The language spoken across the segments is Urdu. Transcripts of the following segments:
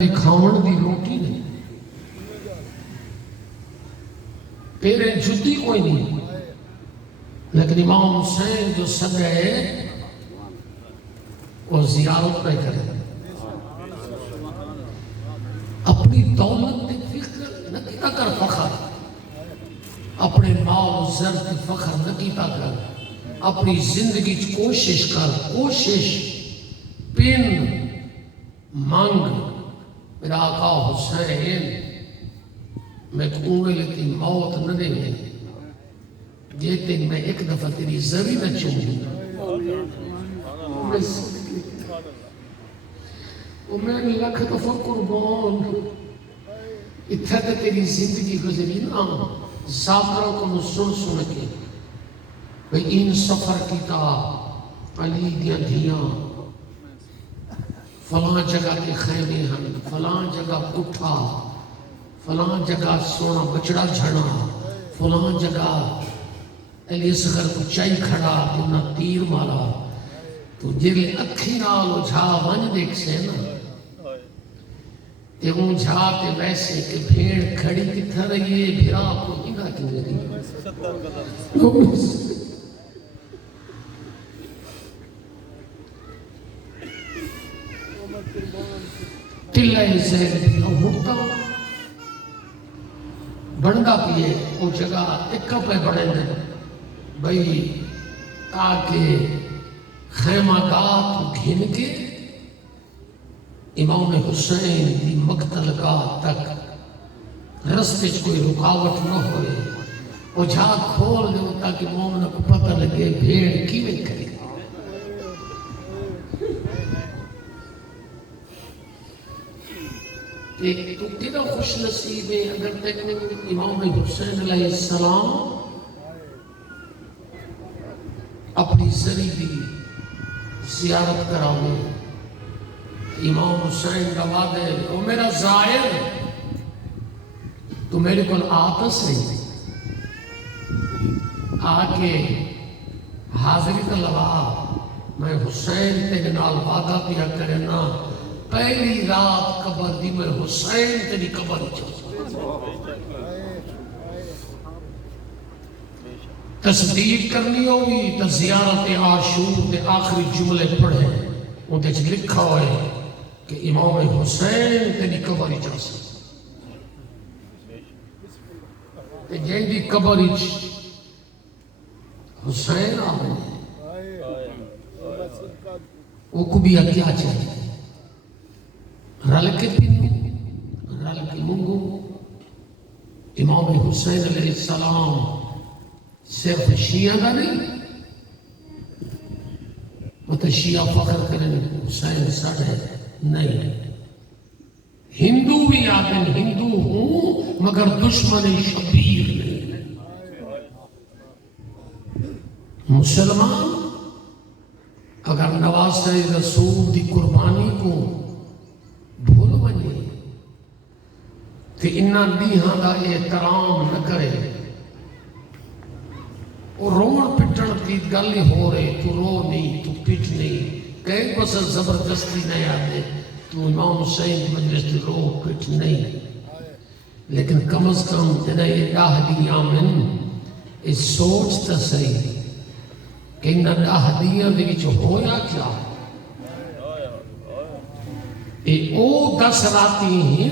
کھاون دی روٹی نہیں، پیرے جدی کوئی نہیں، لیکن امام حسین جو سگئے وہ زیارت پہ کرے، اپنی دولت دی فکر نہ کیتا کر فخر، اپنے مال و زر دی فخر نہ کیتا کر، اپنی زندگی کوشش کر، کوشش پن مانگ میرا آقا حسین میں کنویں لیتی موت نہ دے میں جیتے میں ایک دفعہ تیری زری نہ چونگوں میں لکھ دفعہ قربان اتھا تے تیری زندگی گزری نا زاکروں کو سن کے بھئی ان سفر کیتا علی دیاں دھیاں فلاں جگہ کے خیمے ہن، فلاں جگہ کٹھا، فلاں جگہ سونا بچڑا جھڑا، فلاں جگہ علی اصغر کو چائی کھڑا تو نہ تیر مارا، تو جلے اکھی نال جھا ون دیکھ سے نا تے اون جھا تے ویسے کہ بھیڑ کھڑی کتھا رہی ہے بھیرا کو ہی نہ کیوں رہی تلہی زید بھی ہوتا بڑھتا پیے وہ جگہ ایک پہ بڑھے دیں بھئی تاکہ خیمہ گاہ تو گھن کے امام حسین دی مقتل گاہ تک رستے کوئی رکاوٹ نہ ہوئے وہ جھا کھول دے تاکہ مومنہ کو پتہ لگے بھیڑ کیویں کھڑی ایک تو کتنا خوش نصیب ہے اگر تیکنے امام حسین علیہ السلام اپنی زری بھی زیارت کراؤں امام حسین کا وعدہ ہے وہ میرا زائر تو میرے کل آپس ہے آکے حاضری کا لبا میں حسین تیرے نال وعدہ پیا کرنا پہلی رات قبر دی میں حسین تیری قبر چاہتا تصدیق کرنی ہوگی تو زیارت عاشور دے آخری جملے پڑھے ان دے لکھا ہوئے کہ امام حسین تیری قبر چاہتا جن دی قبر حسین آمین وہ کو بھی کیا چاہیے رل کے پینو رل کے منگو امام حسین علیہ السلام صرف شیعہ دا نہیں مطلب شیعہ فخر کریں حسین ساڑھے نہیں ہندو بھی آدم ہندو ہوں مگر دشمن شبیر نہیں مسلمان اگر نواسہ رسول دی قربانی کو بھول بنی تو انہاں دیہاں دا احترام نہ کرے اور روڑ پٹن کی گل ہو رہے تو رو نہیں تو پٹ نہیں کئی بسر زبردستی نہیں آتے تو امام حسین مجلس دی رو پٹ نہیں لیکن کم از کم جنہیں ڈاہدیاں من اس سوچتا صحیح کہ انہاں ڈاہدیاں دے وچ ہویا کیا او 10 راتی ہیں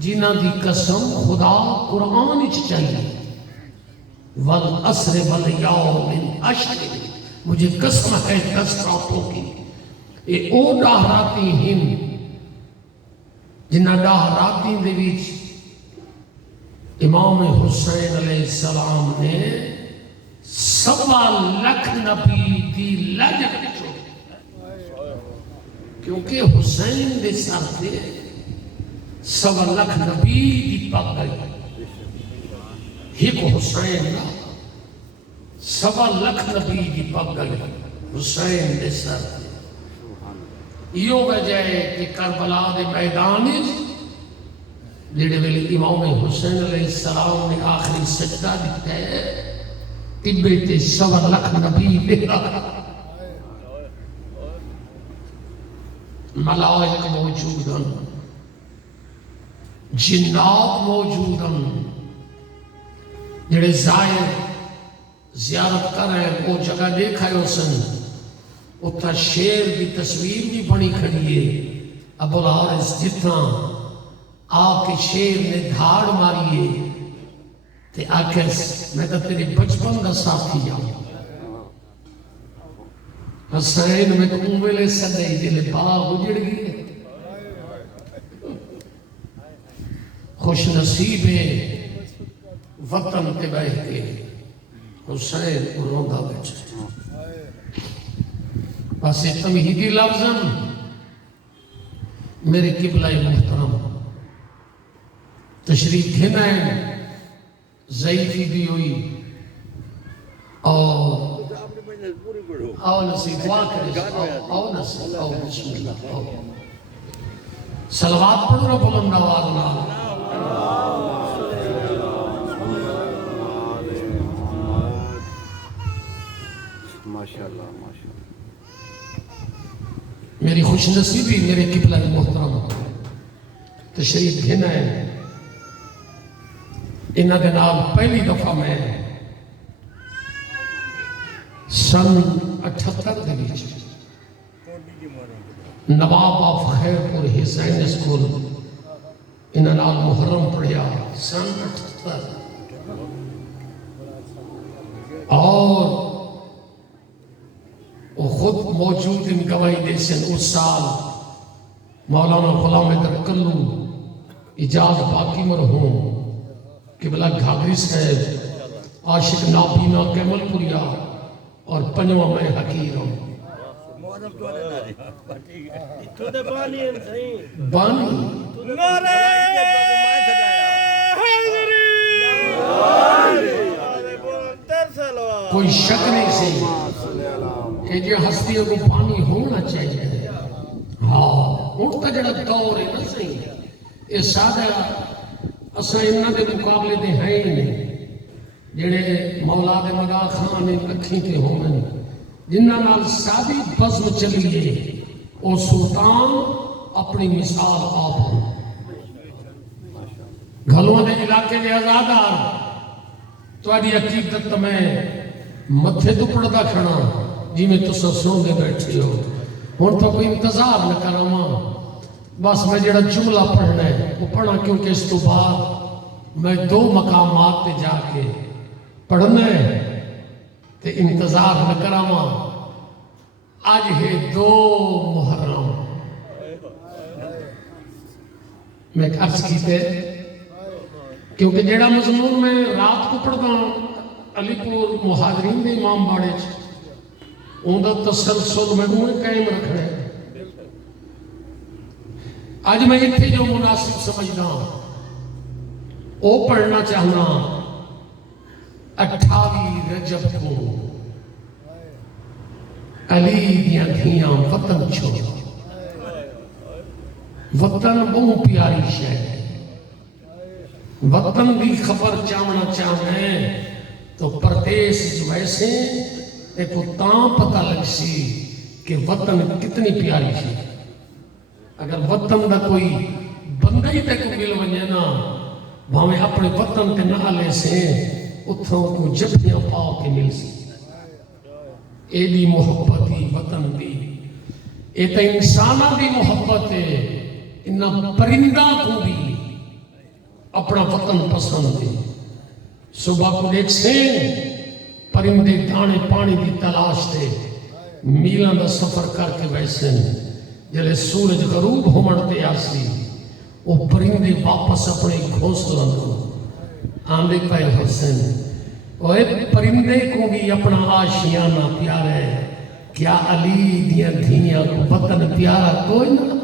جنہ دی قسم خدا قرآن اچ چاہیے والعصر والیوم عشر مجھے قسم ہے 10 راتوں کی او 10 راتی ہیں جنہ 10 راتی دے وچ امام حسین علیہ السلام نے 1.25 لاکھ نبی دی لجک چھوڑی کیونکہ حسین دے سر دے 1.25 لاکھ نبی دی پاک گئی ایک حسین دا 1.25 لاکھ نبی دی پاک گئی حسین دے سر دے یہ وجہ ہے کہ کربلا دے میدان جڑے ویلے امام حسین علیہ السلام نے آخری سجدہ دیتا ہے تبے تے 1.25 لاکھ نبی دے ملائک موجود ہیں جنات موجود ہیں جڑے زائر زیارت کر رہے ہیں، وہ جگہ دیکھا ہے سن اتھا شیر کی تصویر بھی بنی کھڑی ہے۔ ابو الحارث جتنا آ کے شیر نے دھاڑ ماری ہے تے آکھس میں تو تیری بچپن کا ساتھی جاؤں حسین میں تو ویلے سدے جلے باغ اجڑ گئے۔ خوش نصیب ہے وطن تے بیٹھ کے حسین کو روندا بچ بس تمہیدی لفظاً میرے قبلہ محترم تشریف گھنا ہے، ضعیفی بھی ہوئی اور آؤ نصیب دعا کرے، آؤ نصیب، آؤ بسم اللہ، آؤ صلوات پڑھو رب بلند آواز نال۔ ماشاءاللہ میری خوش نصیبی میرے قبلہ محترم تشریف گھنا ہے، انہاں دے نال پہلی دفعہ میں سن 78 دے وچ نواب آف خیر پور حسین اسکول انہاں نال محرم پڑھیا سن 78 اور وہ خود موجود ان گواہی دے سن اس سال مولانا غلام حیدر کلو اجاز باقی مرحوم قبلہ گھاگری صاحب عاشق نابینا کیمل پوریا اور پنجواں میں حقیر ہوں بانی کوئی شک نہیں سی کہ یہ ہستیوں کو پانی ہونا چاہیے۔ ہاں ان کا جڑا دور ہے نا صحیح یہ سادہ اساں انہاں دے مقابلے دے ہیں ہی نہیں جڑے مولا دے مگا خان نے اکھیں تے ہومن جنہاں نال سادی بزم چلیے او سلطان اپنی مثال آپ ہیں۔ گھلوں دے علاقے دے آزادار تواڈی عقیدت میں متھے تو پڑدا کھڑا جی میں تو سن دے بیٹھے ہو ہن تو کوئی انتظار نہ کراواں بس میں جڑا جملہ پڑھنا ہے وہ پڑھا کیونکہ اس تو بعد میں 2 مقامات پہ جا کے پڑھنا ہے تے انتظار نہ کراواں۔ آج ہے 2 محرم میں عرض کیتے کیونکہ جڑا مضمون میں رات کو پڑھتا ہوں علی پور مہاجرین دے امام باڑے ان کا تسلسل میں انہیں قائم رکھنا ہے۔ آج میں اتنے جو مناسب سمجھنا وہ پڑھنا چاہنا 28 رجب کو علی دیاں دھیاں وطن چھوڑا۔ وطن بہت پیاری شے ہے، وطن بھی خبر چاہنا چاہنا ہے تو پردیس جو ایسے ایک تاں پتہ لگ سی کہ وطن کتنی پیاری شے۔ اگر وطن دا کوئی بندہ ہی تک مل ونجے نا بھاویں اپنے وطن تے نہ لے سے اتھوں کو جبیاں پاؤ کے مل سی۔ ایڈی محبت ہی وطن دی اے تا انسانہ دی محبت ہے، انہاں پرندہ کو بھی اپنا وطن پسند ہے۔ صبح کو دیکھ سے پرندے دانے پانی دی تلاش تے میلاں دا سفر کر کے ویسے جلے سورج غروب ہومنتے آسی وہ پرندے واپس اپنے گھونسلہ کو آندے پہ حسین وہ پرندے کو بھی اپنا آشیانہ پیارا ہے۔ کیا علی دیاں دھیاں کو وطن پیارا کوئی نہ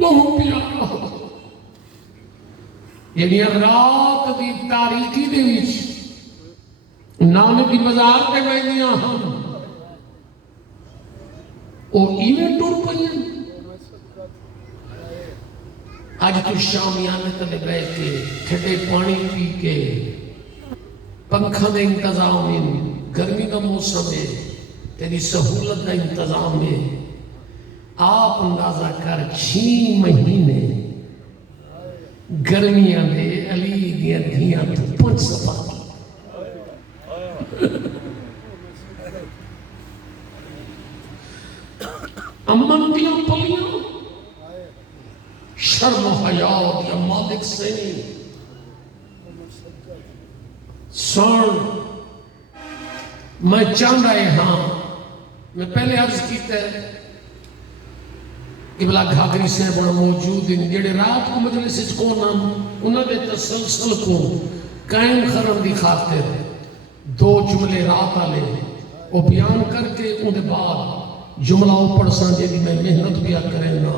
بہت پیارا یعنی رات دی تاریکی دے وچ نانک دی بازار تے بیٹھیاں ہم او ایویں ٹر پئیاں اج تو شامیانے تلے بیٹھ کے ٹھنڈے پانی پی کے پنکھا دے انتظام گرمی دا موسم ہے، تیری سہولت دا انتظام ہے، آپ اندازہ کر 6 مہینے گرمیاں دے علی دیاں دھیاں تو 5 صفحہ امن دیاں پلیاں شرم و حیاء دیا مالک سے سن میں چاند رہے ہاں میں پہلے عرض کیتا ہے کہ بلا گھاگری سے بڑا موجود ہیں جڑے رات کو مجلس اچ کونا انہوں نے تسلسل کو قائم خرم دی خاطر 2 جملے رات آلے وہ بیان کر کے ان دے بعد جملہ اوپر سانجے دی میں محنت بیا کریں نا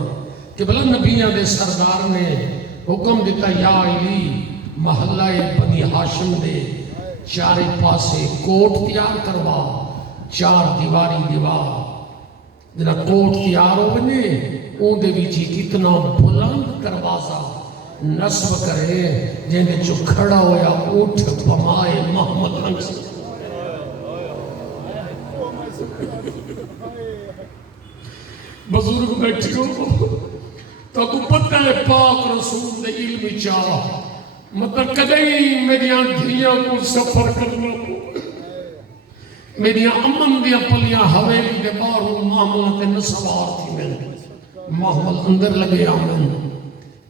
کہ بلا نبیان دے سردار نے حکم دیتا یا علی محلہ بنی ہاشم دے چارے پاسے کوٹ تیار کروا 4 دیواری دیوار جنہا کوٹ تیار ہونے اون دے بیچی کتنا بلند دروازہ نصب کرے جنہیں جو کھڑا ہویا اٹھ بمائے محمد انس بزرگ بیٹھی ہو تو کو پتہ ہے پاک رسول دے علم چاہ مطلب کدئی میری آنکھیاں کو سفر کرنا کو میری امن دیا پلیاں حویلی دے باروں معاملہ تے نسوار تھی میں محمل اندر لگے آمن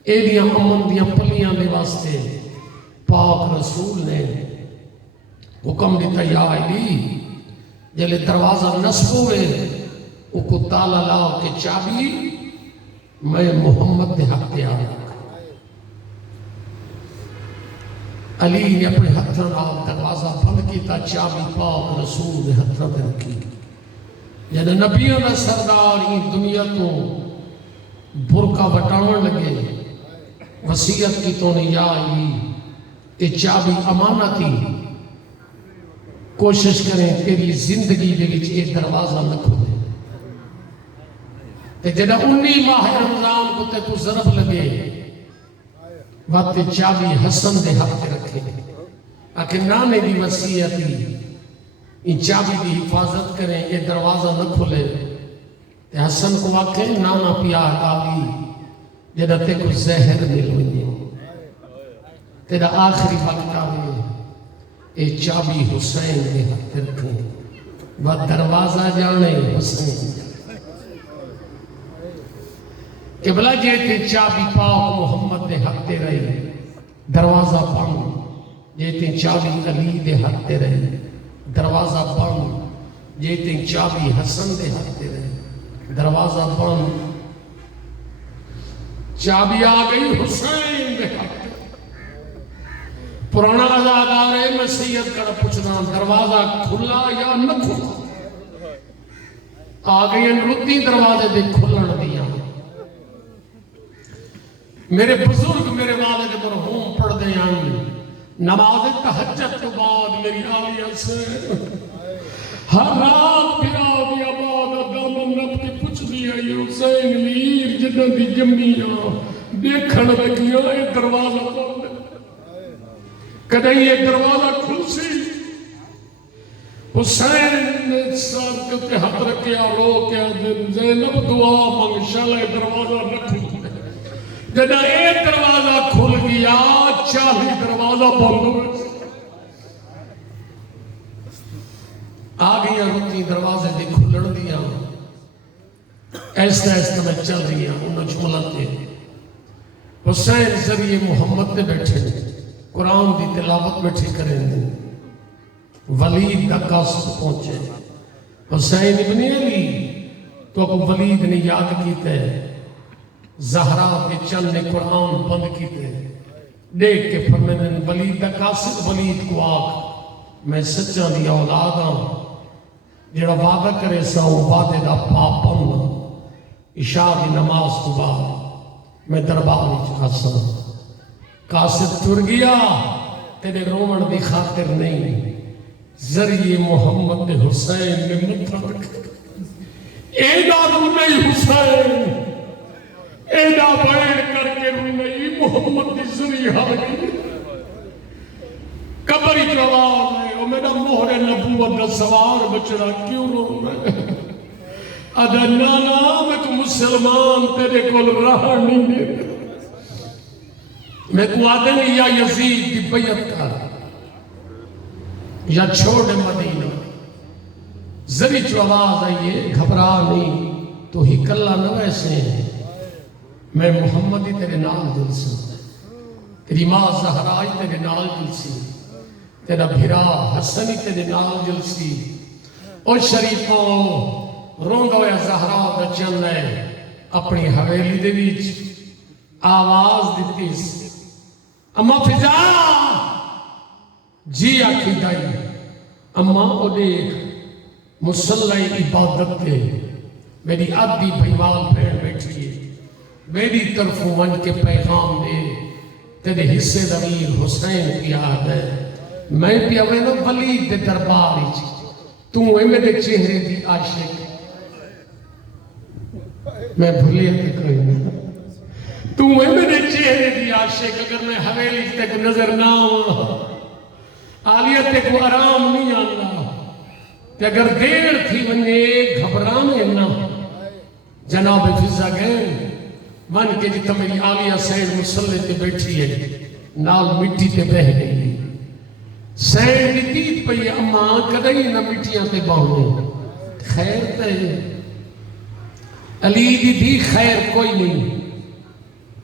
اے دیا امن دیا پلیاں دے واسطے پاک رسول نے حکم دیتا یا علی جلے دروازہ نصب ہوئے او کو تالا لاؤ کے چابی میں محمد دے حق دے آیا علی نے اپنے ہتھاں نال دروازہ بند کیتا چابی پاک رسول نے ہتھاں تے رکھی جنہیں نبیوں دا سردار ہی دنیا تو برکا وٹاون لگے وصیت کی تو نے یا علی یہ چابی امانتی کوشش کریں تیری زندگی دے وچ یہ دروازہ نہ کھولے تے جڑا 19 ماہ رمضان کو تے تو ضرب لگے وقت چابی حسن دے حق تے رکھے آکے نانے دی وصیتی ان چابی دی حفاظت کریں یہ دروازہ نہ کھولے تے حسن کو واقعے نانا پیار آگی جدہ تے کو زہر مل ہوئی تیرا آخری وقت آگے اے چابی حسین دے حق تے رکھیں وہ دروازہ جانے حسین کہ بلا جیتے چابی پاک محمد دے حق تے رہی دروازہ بند جیتے چابی علی دے حق تے رہی دروازہ بند جیتے چابی حسن دے حق تے رہی دروازہ بند چابی آگئی حسین دے حق تے پرانا آزاد آ رہے میں سید کر پوچھنا دروازہ کھلا یا نہ کھلا آگئی رتی دروازے دے کھلن دیا میرے بزرگ میرے والد مرحوم پڑھ دے آئیں نماز تہجد تو بعد میری آلیہ سے ہر رات پھرا دیا بعد دامن نب کی پوچھ دیا یہ حسین میر جنہ دی جمعیاں دیکھن لگیاں یہ دروازہ پڑھ دے کدھیں یہ دروازہ کھل سی حسین نے سر کے ہاتھ رکھیا رو کیا دن زینب دعا مانگ شالہ دروازہ نہ کھل دے جدہ ایک دروازہ کھل گیا 40 دروازہ بند ہوئے آگیا رتی دروازے دی کھلن دیا ایسا ایسا میں چل رہی ہیں انہوں جملتے حسین ذریعے محمد نے بیٹھے قرآن دی تلاوت بیٹھے کریں دیں ولید دا قاصد پہنچے حسین ابن علی تو اب ولید نے یاد کیتے زہرا کے چند نے قرآن بند کیتے دیکھ کے فرمینے ولید دا قاصد ولید کو آگ میں سچا دیا اولاد ہوں جڑا وعدہ کرے ساؤں وعدے دا پابند عشاء دی نماز کو بعد میں دربار نہیں چکا قاصد ٹر گیا تیرے رومن دی خاطر نہیں ذریعے محمد حسین نے متھا رکھا ایڈا رو نہیں حسین ایڈا بیڑ کر کے رو نہیں محمد دی ذریعہ گئی قبری جواب ہے میرا مہر نبوت دا سوار بچڑا کیوں رو میں ادا نانا میں کو مسلمان تیرے کول راہ نہیں دے میں کو آدن یا یزید کی بیعت کر یا چھوڑ مدینہ ذری جو آواز آئیے گھبرا نہیں تو ہی کلہ نہ ویسے ہیں میں محمد ہی تیرے نال دل سے تیری ماں زہرائی تیرے نال دل سی تیرا بھرا حسنی تیرے نال دل سی او شریفوں روندہ یا زہرا دا چل ہے اپنی حویلی دے بیچ آواز دیتی سی اما فضا جی آکھی دائی اما او دیکھ مسلح عبادت دے میری عدی بھائیوال بھیڑ بیٹھی ہے میری طرف ون کے پیغام دے تیرے حصے ضمیر حسین کی یاد ہے میں بھی اوے نا ولید دے دربار ہی تو اے میرے چہرے دی عاشق میں بھولیا تے کوئی نہیں تو اے میرے چہرے دی عاشق اگر میں حویلی تک نظر نہ ہوں آلیت کو آرام نہیں آنا کہ اگر دیر تھی ونجے گھبرانے نہ جناب فضا گئے من کے جتا میری آلیہ سید مسلح تے بیٹھی ہے نال مٹی تے بہ گئی سید نتیت پہ اما کدئی نہ مٹیاں تے باہنے خیر تے علی دی خیر کوئی نہیں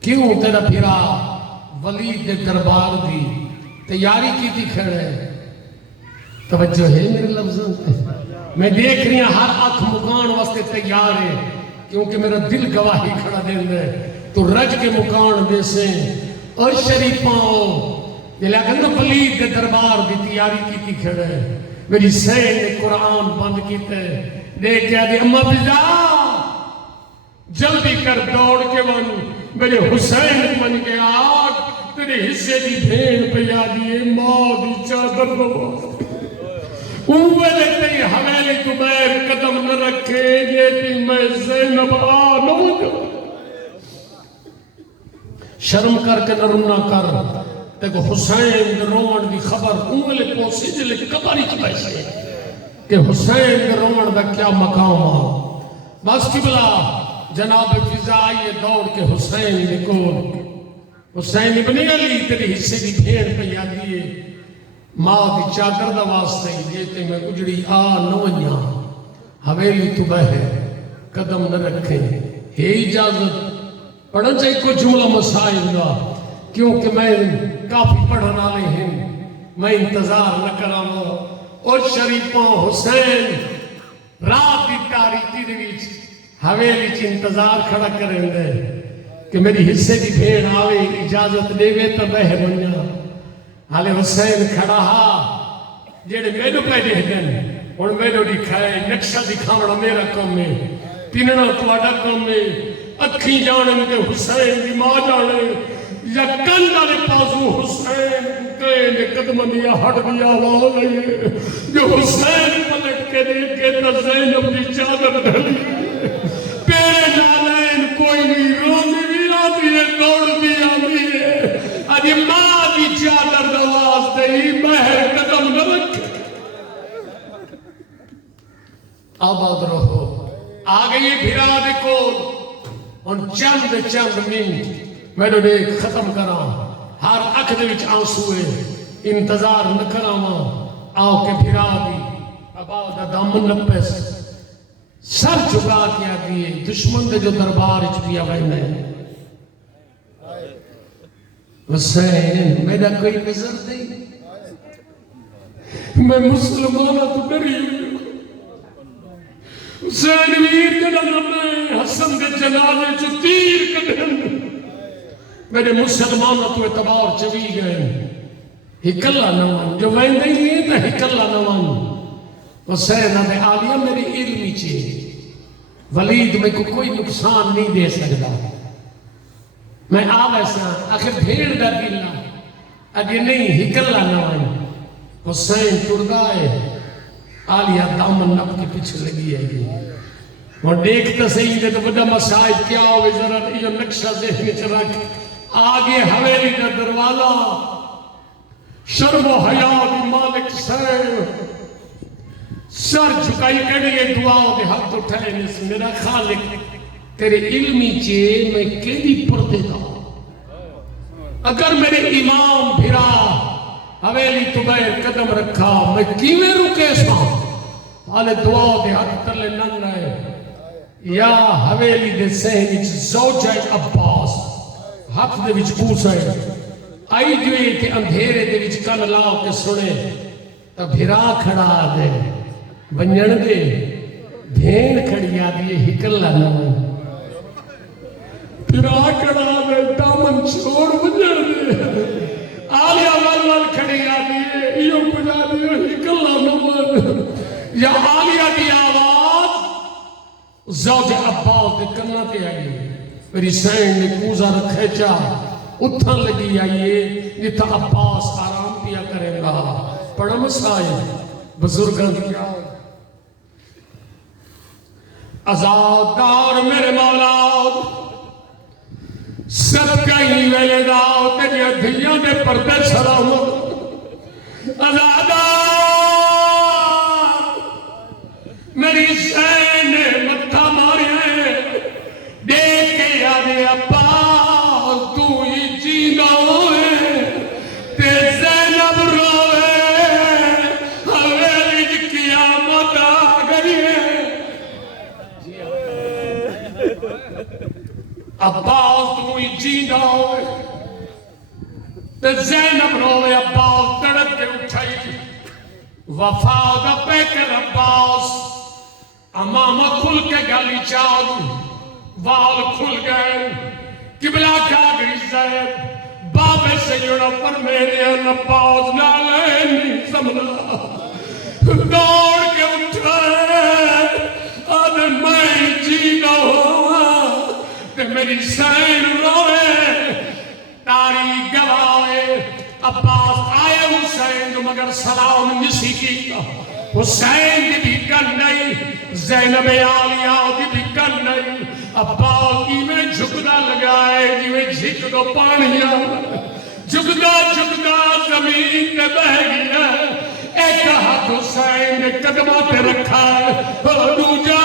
کیوں تیرا پھرا ولید دے دربار دی تیاری کی تھی کھڑے توجہ ہے میرے لفظوں میں دیکھ رہی ہوں ہر اکھ مکان واسطے تیار ہے کیونکہ میرا دل گواہی کھڑا دے دے تو رج کے مکان دے سے اور شریفاں یہ لیکن تو پلید کے دربار دی تیاری کی تھی کھڑے میری سین نے قرآن بند کیتے دیکھ کیا دی اماں بجا جلدی کر دوڑ کے من میرے حسین من کے آگ تیرے حصے دی بھین پہ یادیے ماں دی چادر رو اوہلے تی حویلی تو بیر قدم نہ رکھے یہ تی میں زینب آنو جو شرم کر کے نرم نہ کر تیکو حسین رومن دی خبر اوہلے پوسی جلے کباری کی بیسے کہ حسین رومن دا کیا مقام آ بس کی بلا جناب فضا آئیے دوڑ کے حسین نکول حسین ابن علی تیری حصے دی بھیڑ پہ یادیے ماں دی چادر دا واسطے جیتے میں اجڑی آ نوانیاں حویلی تو بہے قدم نہ رکھیں ہے اجازت پڑھن چاہیے کوئی جملہ مسائل گا کیونکہ میں کافی پڑھنا لے ہیں میں انتظار نہ کراما اور شریفوں حسین رات دی تاریخی دے وچ حویلی چ انتظار کھڑا کریں دے کہ میری حصے دی بھیڑ آوے اجازت دے وے تو بہر بنیا حالے حسین کھڑا ہا جیڑے میرے پہ دے دن اور میرے دکھائے نقشہ دکھاوڑا میرا کام ہے پیننا تواڈا کام ہے اکھی جانن کے حسین دی ماں جانے یا کندہ نے پازو حسین کہے نے قدم دیا ہٹ دیا آواز آئیے جو حسین پلٹ کے دیکھے تو زینب دی چادر ڈھلی پیرے جانین کوئی نہیں رومی بھی آتی ہے دوڑ بھی آتی ہے آج ماں دی چادر دواز دہی مہر قدم نہ رکھے آباد رہو آگئی بھرا دیکھو ان چند منٹ میں نے دیکھ ختم کرا ہر اکھ دے وچ آنسوئے انتظار نہ کراما آؤ کے بھرا دی اباؤ دا دامن نپس سر جھکا کیا دیئے دشمن دے جو دربار اچ پیا بہنے حسین میرا کوئی نظر نہیں میں مسلمانہ تو ڈری ہوئی حسین ویر جڑا نمے حسن دے جنازے چو تیر کدھن میرے مسلمانہ تو اعتبار چوی گئے ہکلہ نوان جو میں نہیں ہے تو ہکلہ نوان حسین نے آلیہ میری علمی چیئے ولید میں کوئی نقصان نہیں دے سکتا میں آویسا آخر بھیڑ دا دلہ اگر نہیں ہکلہ نوان حسین تردائے آلیہ دامن نب کے پیچھے لگی ہے وہ دیکھتا صحیح دے تو بڑا مسائب کیا ہوئے ذرا یہ نقشہ ذہن چرک آگے حویلی کا دروازہ شرم و حیا دی مالک سین سر جھکائی کڑیے دعا دے ہاتھ اٹھائے نس میرا خالق تیرے علمی چے میں کیڑی پردے دا اگر میرے امام بھرا حویلی تو بیر قدم رکھا میں کیویں رکے سا حالے دعا دے ہاتھ تلے نن ہے یا حویلی دے سہن وچ زوجہ عباس ہاتھ دے وچ پوچھ ہے آئی جوئی کہ اندھیرے دے وچ کن لاؤ کے سنے تا بھرا کھڑا دے بنجن دے بھین کھڑی آدھی ہکل لانا بھرا کھڑا دے دامن چھوڑ بنجن دے آلیا وال کھڑی آدھی ایو کجا دے ہکل لانا یا آلیا دی آواز زوج عباس دے کرنا تے آئی میری سین نے کوزا رکھے چاہ اتھن لگی آئیے جتا عباس آرام پیا کرے گا پڑھا مسائل بزرگاں دیا ازادار میرے مولا سب کہیں ویلے داؤ تیرے دھیاں دے پردے سلامت ازادار میری سین نے متھا مارے دیکھ کے یادے عباس تو ہی جینا ہوئے تے زینب روئے حویلی کی قیامت آ گئی عباس تو ہی جینا ہوئے تے زینب روئے عباس تڑک کے اٹھائی وفاد پہ کر عباس امام کھل کے گلی چاہوں وال کھل گئے قبلہ کا گئی زید بابے سے جڑا پر میرے عباس نالے نہیں سمجھا دوڑ کے اٹھائے آدھے میں جینا ہوا تے میری سین روئے تاری گوائے عباس آئے حسین جو مگر سلام نسی کی حسین دی بھی کن نہیں زینب آلیہ دی بھی کن نہیں عباس کی میں جھکنا لگائے جی میں جھک دو پانیا جھکنا زمین تے بہ گیا ایک ہاتھ حسین نے قدمہ پہ رکھا ہے دوجہ